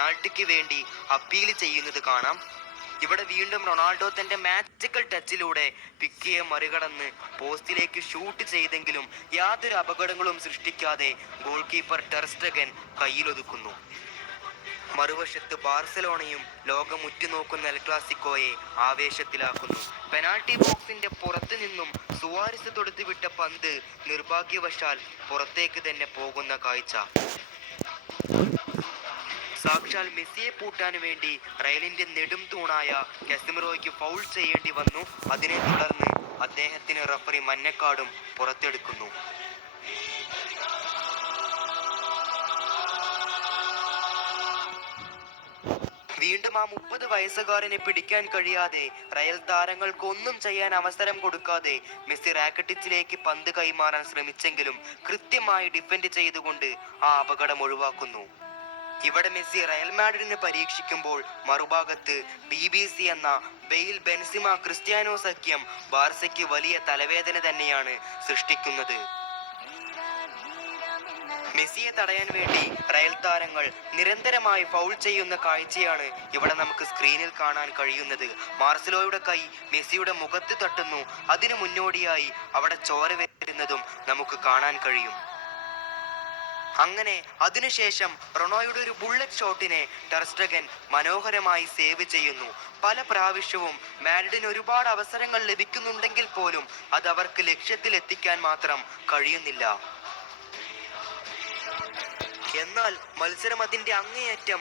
പെനാൾട്ടിക്ക് വേണ്ടി അപ്പീൽ ചെയ്യുന്നത് കാണാം. ഇവിടെ വീണ്ടും റൊണാൾഡോ തന്റെ മാജിക്കൽ ടച്ചിലൂടെ പിക്കിയെ മറികടന്ന് പോസ്റ്റിലേക്ക് ഷൂട്ട് ചെയ്തെങ്കിലും യാതൊരു അപകടങ്ങളും സൃഷ്ടിക്കാതെ ഗോൾ കീപ്പർ ടെർ സ്റ്റെഗൻ കയ്യിലൊതുക്കുന്നു. മറുവശത്ത് ബാർസലോണയും ലോകം ഉറ്റുനോക്കുന്ന എൽ ക്ലാസിക്കോയെ ആവേശത്തിലാക്കുന്നു. പെനാൾട്ടി ബോക്സിന്റെ പുറത്തു നിന്നും സുവാരസ് തൊടുത്തുവിട്ട പന്ത് നിർഭാഗ്യവശാൽ പുറത്തേക്ക് തന്നെ പോകുന്ന കാഴ്ച. സാക്ഷാൽ മെസ്സിയെ പൂട്ടാൻ വേണ്ടി റയലിന്റെ നെടും തൂണായ കസമിറോയ്ക്ക് ഫൗൾ ചെയ്യേണ്ടി വന്നു. അതിനെ തുടർന്ന് അദ്ദേഹത്തിന് റഫറി മഞ്ഞക്കാർഡും പുറത്തെടുക്കുന്നു. വീണ്ടും ആ 30 വയസ്സുകാരനെ പിടിക്കാൻ കഴിയാതെ റയൽ താരങ്ങൾക്ക് ഒന്നും ചെയ്യാൻ അവസരം കൊടുക്കാതെ മെസ്സി റാക്കറ്റിച്ചിലേക്ക് പന്ത് കൈമാറാൻ ശ്രമിച്ചെങ്കിലും കൃത്യമായി ഡിഫെൻഡ് ചെയ്തുകൊണ്ട് ആ അപകടം ഒഴിവാക്കുന്നു. ഇവിടെ മെസ്സി റയൽ മാഡ്രിഡിനെ പരീക്ഷിക്കുമ്പോൾ മറുഭാഗത്ത് BBC എന്ന ബെയിൽ ബെൻസിമ ക്രിസ്ത്യാനോ സഖ്യം ബാർസയ്ക്ക് വലിയ തലവേദന തന്നെയാണ് സൃഷ്ടിക്കുന്നത്. മെസ്സിയെ തടയാൻ വേണ്ടി റയൽ താരങ്ങൾ നിരന്തരമായി ഫൗൾ ചെയ്യുന്ന കാഴ്ചയാണ് ഇവിടെ നമുക്ക് സ്ക്രീനിൽ കാണാൻ കഴിയുന്നത്. മാർസലോയുടെ കൈ മെസ്സിയുടെ മുഖത്ത് തട്ടുന്നു. അതിനു മുന്നോടിയായി അവിടെ ചോര വരുന്നതും നമുക്ക് കാണാൻ കഴിയും. അങ്ങനെ അതിനുശേഷം റൊണോയുടെ ഒരു ബുള്ളറ്റ് ഷോട്ടിനെ ടെർ സ്റ്റെഗൻ മനോഹരമായി സേവ് ചെയ്യുന്നു. പല പ്രാവശ്യവും മാഡ്രിഡിന് ഒരുപാട് അവസരങ്ങൾ ലഭിക്കുന്നുണ്ടെങ്കിൽ പോലും അത് അവർക്ക് ലക്ഷ്യത്തിൽ എത്തിക്കാൻ മാത്രം കഴിയുന്നില്ല. എന്നാൽ മത്സരം അതിന്റെ അങ്ങേയറ്റം